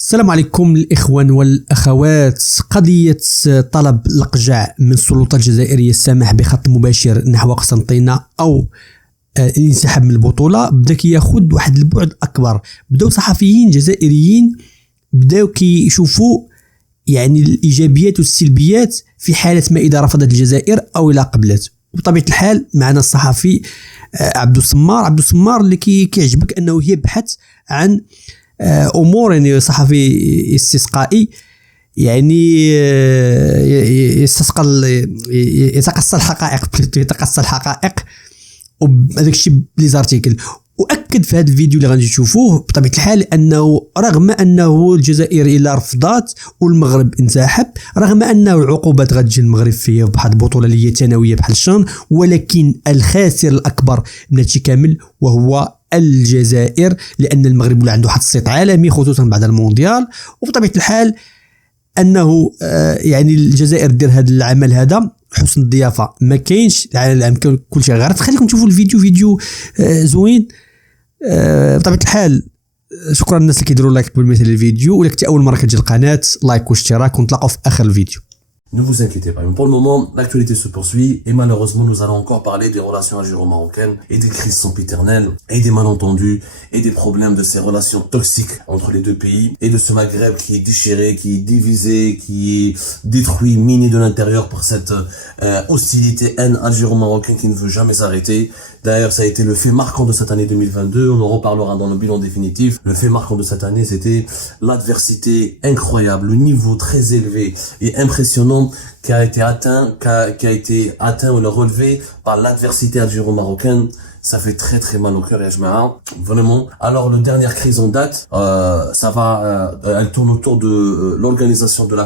السلام عليكم الإخوان والأخوات. قضية طلب الإقجاع من السلطة الجزائرية السماح بخط مباشر نحو قسنطينة أو الانسحاب من البطولة بدا كياخد واحد البعد أكبر. بداو صحفيين جزائريين بداو كيشوفوا يعني الإيجابيات والسلبيات في حالة ما إذا رفضت الجزائر أو إذا قبلت. وبطبيعة الحال معنا الصحفي عبد الصمار اللي كيعجبك أنه يبحث عن امور، يعني صحفي استسقائي، يعني يتقصى الحقائق وهذاك الشيء بليزارتيكل. واكد في هذا الفيديو اللي غادي تشوفوه بطبيعه الحال انه رغم انه الجزائر الى رفضات والمغرب انسحب، رغم انه العقوبات غتجي المغرب فيه بواحد البطوله اللي هي ثانويه بحال الشان، ولكن الخاسر الاكبر من هادشي كامل وهو الجزائر، لان المغرب ولا عنده واحد الصيت عالمي خصوصا بعد المونديال. وبطبيعه الحال انه يعني الجزائر دير هذا العمل هذا حسن الضيافه ما كاينش العالم، كل شيء غير. خليكم تشوفوا الفيديو، فيديو زوين بطبيعه الحال. شكرا للناس اللي كيديروا لايك قبل ما ينتهي الفيديو، ولا كنتي اول مره كتجي القناه لايك واشتراك، ونتلاقاو في اخر الفيديو. Ne vous inquiétez pas, mais pour le moment, l'actualité se poursuit et malheureusement, nous allons encore parler des relations algéro-marocaines et des crises sempiternelles et des malentendus et des problèmes de ces relations toxiques entre les deux pays et de ce Maghreb qui est déchiré, qui est divisé, qui est détruit, miné de l'intérieur par cette hostilité, haine algéro-marocaine qui ne veut jamais s'arrêter. D'ailleurs, ça a été le fait marquant de cette année 2022, on en reparlera dans le bilan définitif. Le fait marquant de cette année, c'était l'adversité incroyable, le niveau très élevé et impressionnant qui a été atteint ou relevé par l'adversité algéro-marocaine. Ça fait très très mal au cœur, Yajma'a, vraiment. Alors, la dernière crise en date, elle tourne autour de l'organisation de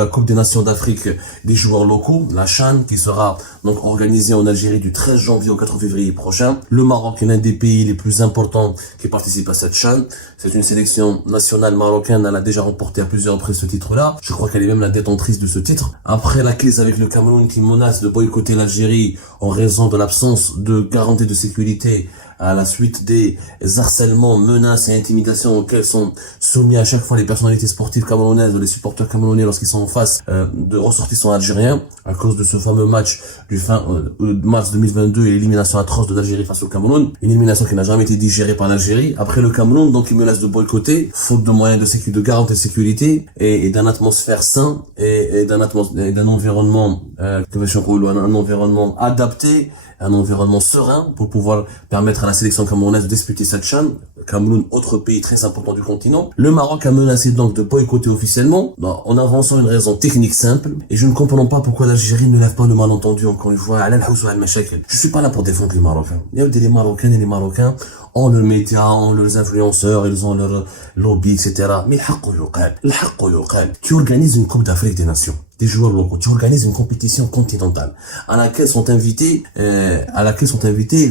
la Coupe des Nations d'Afrique des joueurs locaux, la CHAN, qui sera donc organisée en Algérie du 13 janvier au 4 février prochain. Le Maroc est l'un des pays les plus importants qui participe à cette CHAN. C'est une sélection nationale marocaine, elle a déjà remporté à plusieurs reprises ce titre-là. Je crois qu'elle est même la détentrice de ce titre. Après la crise avec le Cameroun qui menace de boycotter l'Algérie en raison de l'absence de garantie de sécurité à la suite des harcèlements, menaces et intimidations auxquels sont soumis à chaque fois les personnalités sportives camerounaises ou les supporters camerounais lorsqu'ils sont en face de ressortissants algériens à cause de ce fameux match du fin mars 2022 et l'élimination atroce de l'Algérie face au Cameroun, une élimination qui n'a jamais été digérée par l'Algérie. Après le Cameroun, donc, il menace de boycotter, faute de moyens de garantie de sécurité et d'un atmosphère sain et d'un environnement un environnement adapté, un environnement serein pour pouvoir permettre à la sélection camerounaise de disputer cette CHAN. Cameroun, autre pays très important du continent. Le Maroc a menacé donc de boycotter officiellement, en avançant une raison technique simple. Et je ne comprends pas pourquoi l'Algérie ne lève pas le malentendu encore une fois. Je suis pas là pour défendre les Marocains. Il y a des Marocains et les Marocains ont leurs médias, ont leurs influenceurs, ils ont leur lobby, etc. Mais tu organises une Coupe d'Afrique des Nations, des joueurs locaux, tu organises une compétition continentale à laquelle sont invités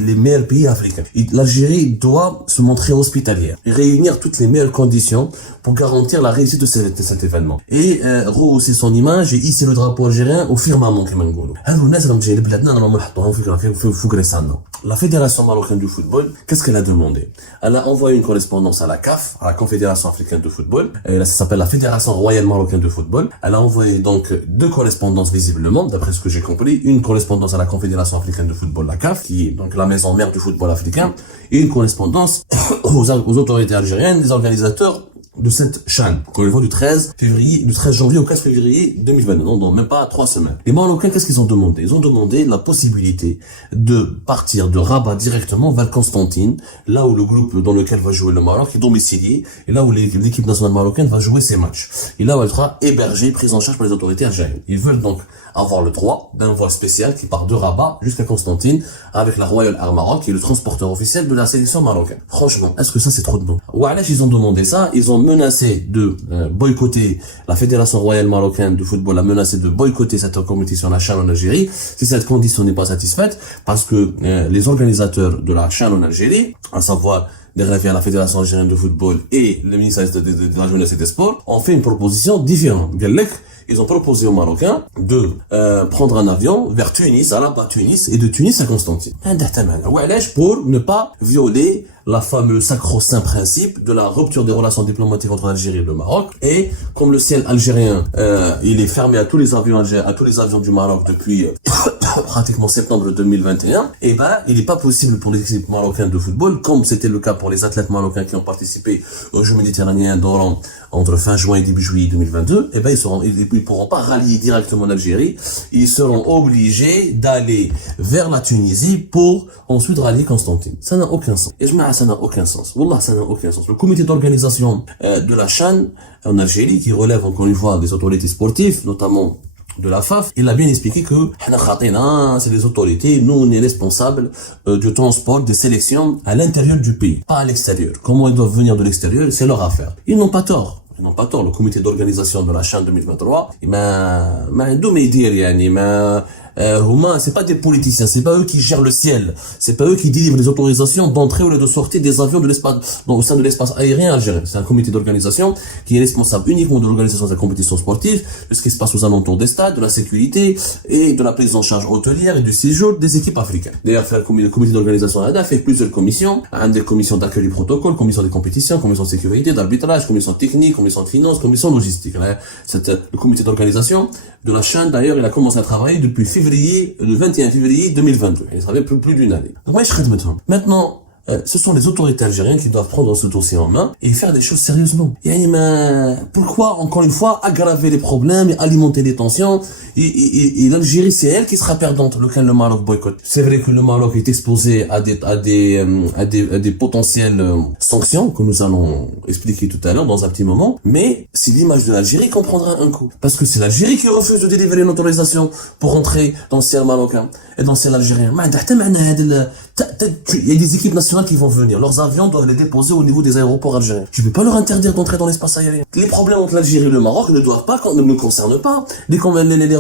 les meilleurs pays africains. L'Algérie doit se montrer hospitalière et réunir toutes les meilleures conditions pour garantir la réussite de cet événement et rehausser son image et hisser le drapeau algérien au firmament كما نقولوا. هذو الناس راهم جايين لبلادنا راهم نحطوهم في كريساننا. La Fédération marocaine du football, qu'est-ce qu'elle a demandé? Elle a envoyé une correspondance à la CAF, à la Confédération africaine de football. Ça s'appelle la Fédération royale marocaine de football. Elle a envoyé donc deux correspondances visiblement, d'après ce que j'ai compris. Une correspondance à la Confédération africaine de football, la CAF, qui est donc la maison mère du football africain, et une correspondance aux autorités algériennes, les organisateurs de cette CHAN, encore une fois du 13 janvier au 4 février 2022, donc même pas 3 semaines. Les Marocains, qu'est-ce qu'ils ont demandé? Ils ont demandé la possibilité de partir de Rabat directement vers Constantine, là où le groupe dans lequel va jouer le Maroc est domicilié, et là où l'équipe nationale marocaine va jouer ses matchs. Et là où elle sera hébergée, prise en charge par les autorités algériennes. Ils veulent donc avoir le droit d'un vol spécial qui part de Rabat jusqu'à Constantine avec la Royal Air Maroc qui est le transporteur officiel de la sélection marocaine. Franchement, est-ce que ça c'est trop de nom? Ils ont demandé ça, ils ont menacé de boycotter, la Fédération royale marocaine de football a menacé de boycotter cette compétition, la CHAN en Algérie, si cette condition n'est pas satisfaite, parce que les organisateurs de la CHAN en Algérie, à savoir derrière la Fédération algérienne de football et le ministère de la jeunesse et des sports, ont fait une proposition différente. Ils ont proposé aux Marocains de prendre un avion vers Tunis, à Rabat, Tunis, et de Tunis à Constantine. Pour ne pas violer la fameuse sacro-saint principe de la rupture des relations diplomatiques entre l'Algérie et le Maroc. Et comme le ciel algérien, il est fermé à tous les avions du Maroc depuis pratiquement septembre 2021, et il n'est pas possible pour les équipes marocaines de football, comme c'était le cas pour les athlètes marocains qui ont participé aux Jeux méditerranéens d'Oran entre fin juin et début juillet 2022, ils pourront pas rallier directement l'Algérie, ils seront obligés d'aller vers la Tunisie pour ensuite rallier Constantine. Ça n'a aucun sens. Et ça n'a aucun sens. Wallah, ça n'a aucun sens. Le comité d'organisation de la CHAN en Algérie, qui relève encore une fois des autorités sportives, notamment de la FAF, il a bien expliqué que c'est les autorités, nous on est responsables du transport des sélections à l'intérieur du pays, pas à l'extérieur. Comment ils doivent venir de l'extérieur, c'est leur affaire. Ils n'ont pas tort. Le comité d'organisation de la CHAN 2023, c'est pas des politiciens, c'est pas eux qui gèrent le ciel, c'est pas eux qui délivrent les autorisations d'entrée ou de sortie des avions de l'espace, au sein de l'espace aérien algérien. C'est un comité d'organisation qui est responsable uniquement de l'organisation de la compétition sportive, de ce qui se passe aux alentours des stades, de la sécurité et de la prise en charge hôtelière et du séjour des équipes africaines. D'ailleurs, le comité d'organisation a fait plusieurs commissions, des commissions d'accueil du protocole, commission des compétitions, commission de sécurité, d'arbitrage, commission technique, commission de finances, commission logistique. Le comité d'organisation de la CHAN, d'ailleurs, il a commencé à travailler depuis le 21 février 2022. Il travaille plus d'une année. Maintenant, ce sont les autorités algériennes qui doivent prendre ce dossier en main et faire des choses sérieusement. Pourquoi, encore une fois, aggraver les problèmes et alimenter les tensions et l'Algérie, c'est elle qui sera perdante lequel le Maroc boycotte. C'est vrai que le Maroc est exposé à des potentielles sanctions que nous allons expliquer tout à l'heure dans un petit moment, mais c'est l'image de l'Algérie qu'on prendra un coup. Parce que c'est l'Algérie qui refuse de délivrer une autorisation pour entrer dans le ciel marocain et dans le ciel algérien. Il y a des équipes nationales qui vont venir. Leurs avions doivent les déposer au niveau des aéroports algériens. Tu peux pas leur interdire d'entrer dans l'espace aérien. Les problèmes entre l'Algérie et le Maroc ne nous concernent pas. Les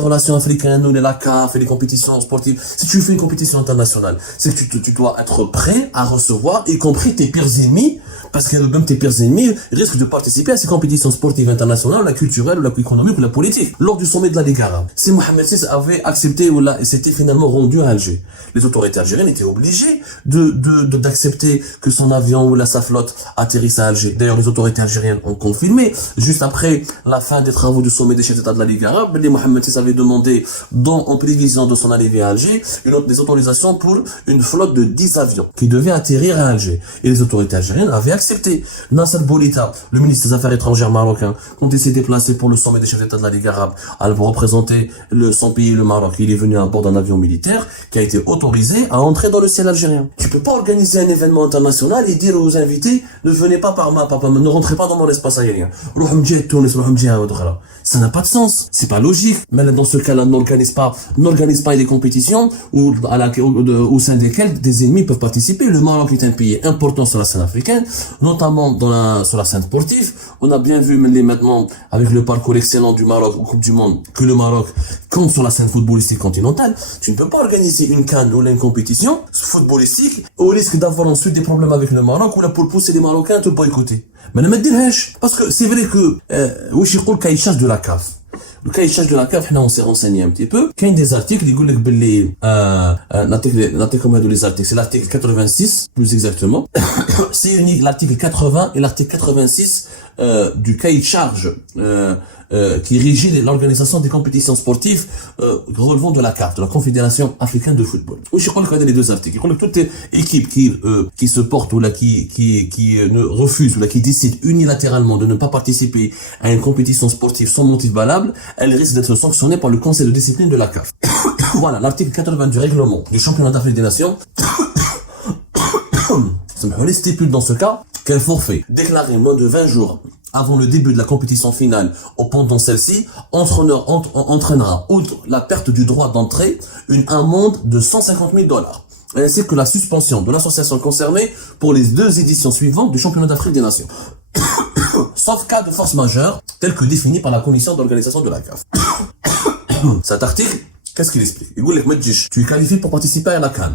relations africaines ou la CAF et les compétitions sportives. Si tu fais une compétition internationale, c'est que tu dois être prêt à recevoir, y compris tes pires ennemis, parce que même tes pires ennemis risquent de participer à ces compétitions sportives internationales, la culturelle, ou la économique, ou la politique. Lors du sommet de la Ligue arabe, si Mohamed VI avait accepté et s'était finalement rendu à Alger, les autorités algériennes étaient obligées d'accepter que son avion ou sa flotte atterrisse à Alger. D'ailleurs, les autorités algériennes ont confirmé, juste après la fin des travaux du sommet des chefs d'État de la Ligue arabe, Mohamed VI avait demandé, en prévision de son arrivée à Alger, des autorisations pour une flotte de 10 avions qui devaient atterrir à Alger. Et les autorités algériennes avaient accepté. Nasser Boulita, le ministre des Affaires étrangères marocain, quand il s'est déplacé pour le sommet des chefs d'État de la Ligue arabe, pour représenter son pays, le Maroc, il est venu à bord d'un avion militaire qui a été autorisé à entrer dans le ciel algérien. Tu peux pas organiser un événement international et dire aux invités, ne venez pas ne rentrez pas dans mon espace aérien. Ça n'a pas de sens. C'est pas logique. Mais dans ce cas-là, n'organise pas les compétitions au sein desquelles des ennemis peuvent participer. Le Maroc est un pays important sur la scène africaine, notamment sur la scène sportive. On a bien vu maintenant, avec le parcours excellent du Maroc aux Coupes du Monde, que le Maroc compte sur la scène footballistique continentale. Tu ne peux pas organiser une CAN ou une compétition footballistique au risque d'avoir ensuite des problèmes avec le Maroc ou pour pousser les Marocains à te boycotter. Mais ne me dirais-je, parce que c'est vrai que le cahier de charge de la CAF. Le cahier de charge de la CAF, on s'est renseigné un petit peu. Il y a des articles, ils disent les articles, c'est l'article 86, plus exactement. C'est unique, l'article 80 et l'article 86 du cahier de charge qui régit l'organisation des compétitions sportives relevant de la CAF, de la Confédération africaine de football. Oui, je crois qu'il y a les deux articles. Je crois que toute équipe qui se porte ou qui ne refuse ou qui décide unilatéralement de ne pas participer à une compétition sportive sans motif valable, elle risque d'être sanctionnée par le Conseil de discipline de la CAF. Voilà, l'article 80 du règlement du championnat d'Afrique des Nations stipule dans ce cas qu'un forfait déclaré moins de 20 jours avant le début de la compétition finale ou pendant celle-ci entraînera, outre la perte du droit d'entrée, une amende de $150,000, ainsi que la suspension de l'association concernée pour les 2 éditions suivantes du championnat d'Afrique des Nations. Sauf cas de force majeure, tel que défini par la commission d'organisation de la CAF. Cet article Qu'est-ce qu'il explique? Il dit que tu es qualifié pour participer à la CAN.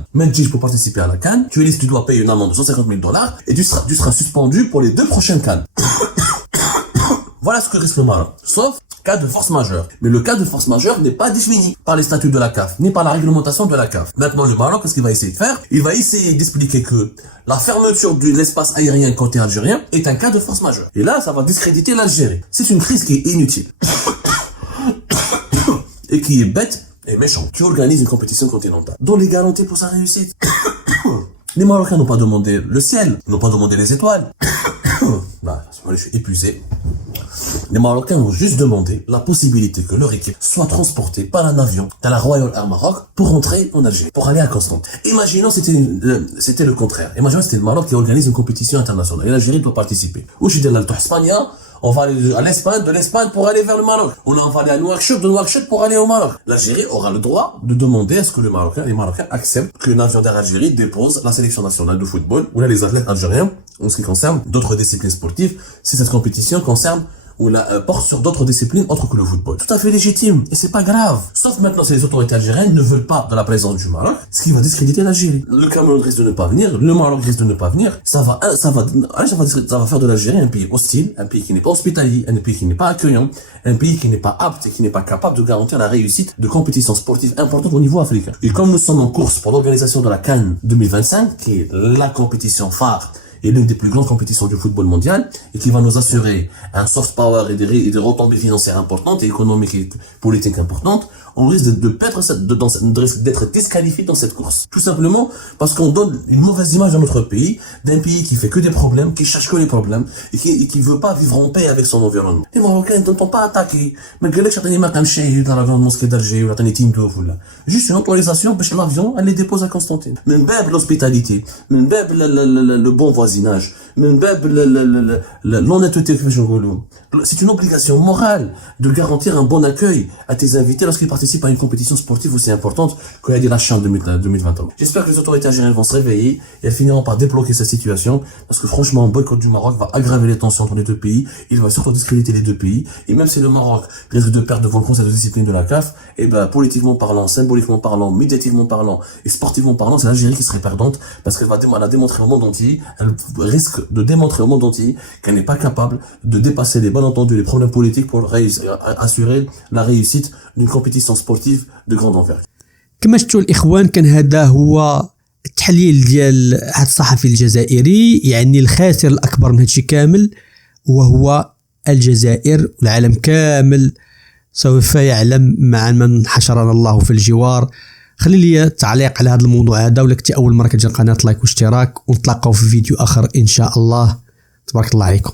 Pour participer à la CAN, tu dois payer une amende de $150,000 et tu seras suspendu pour les 2 prochaines CAN. Voilà ce que risque le Maroc. Sauf cas de force majeure. Mais le cas de force majeure n'est pas défini par les statuts de la CAF, ni par la réglementation de la CAF. Maintenant, le Maroc, qu'est-ce qu'il va essayer de faire? Il va essayer d'expliquer que la fermeture de l'espace aérien côté algérien est un cas de force majeure. Et là, ça va discréditer l'Algérie. C'est une crise qui est inutile. Et qui est bête et méchante. Tu organises une compétition continentale dont les garanties pour sa réussite. Les Marocains n'ont pas demandé le ciel, n'ont pas demandé les étoiles. Je suis épuisé. Les Marocains ont juste demandé la possibilité que leur équipe soit transportée par un avion dans la Royal Air Maroc pour rentrer en Algérie, pour aller à Constante. Imaginons c'était le contraire. Imaginons c'était le Maroc qui organise une compétition internationale et l'Algérie doit participer. Ou je dis l'Espagne, on va aller à l'Espagne, de l'Espagne pour aller vers le Maroc. On va aller à Nouakchott, de Nouakchott pour aller au Maroc. L'Algérie aura le droit de demander à ce que les Marocains acceptent qu'un avion d'Air Algérie dépose la sélection nationale de football ou là les athlètes algériens en ce qui concerne d'autres disciplines sportives si cette compétition concerne ou porte sur d'autres disciplines autres que le football. Tout à fait légitime. Et c'est pas grave. Sauf maintenant si les autorités algériennes ne veulent pas de la présence du Maroc, ce qui va discréditer l'Algérie. Le Cameroun risque de ne pas venir, le Maroc risque de ne pas venir. Ça va faire de l'Algérie un pays hostile, un pays qui n'est pas hospitalier, un pays qui n'est pas accueillant, un pays qui n'est pas apte et qui n'est pas capable de garantir la réussite de compétitions sportives importantes au niveau africain. Et comme nous sommes en course pour l'organisation de la CAN 2025, qui est la compétition phare et l'une des plus grandes compétitions du football mondial et qui va nous assurer un soft power et des retombées financières importantes et économiques et politiques importantes, on risque d'être disqualifié dans cette course. Tout simplement parce qu'on donne une mauvaise image à notre pays, d'un pays qui fait que des problèmes, qui cherche que les problèmes et qui veut pas vivre en paix avec son environnement. Les Marocains ne t'ont pas attaqué. Mais dans la grande mosquée d'Alger ou juste une autorisation pour que l'avion elle les dépose à Constantine. Mais l'hospitalité, le bon voisinage, l'honnêteté, c'est une obligation morale de garantir un bon accueil à tes invités lorsqu'ils participent à une compétition sportive aussi importante que la CHAN 2023. J'espère que les autorités algériennes vont se réveiller et elles finiront par débloquer cette situation parce que franchement, un boycott du Maroc va aggraver les tensions entre les deux pays, il va surtout discréditer les deux pays et même si le Maroc risque de perdre devant le Conseil de discipline de la CAF, politiquement parlant, symboliquement parlant, médiatiquement parlant et sportivement parlant, c'est l'Algérie qui serait perdante parce qu'elle va démontrer au monde entier, elle risque de démontrer au monde entier qu'elle n'est pas capable de dépasser les malentendus, les problèmes politiques pour assurer la réussite d'une compétition sportive de grande envergure. كما شفتوا الإخوان كان هذا هو التحليل ديال هذا الصحفي الجزائري، يعني الخاسر الأكبر من هادشي كامل وهو الجزائر، والعالم كامل سوف يعلم مع من حشرنا الله في الجوار. خلي لي تعليق على هذا الموضوع هذا، ولا كنتي أول مرة كتجي القناة لايك واشتراك، ونتلاقاو في فيديو آخر إن شاء الله. تبارك الله عليكم.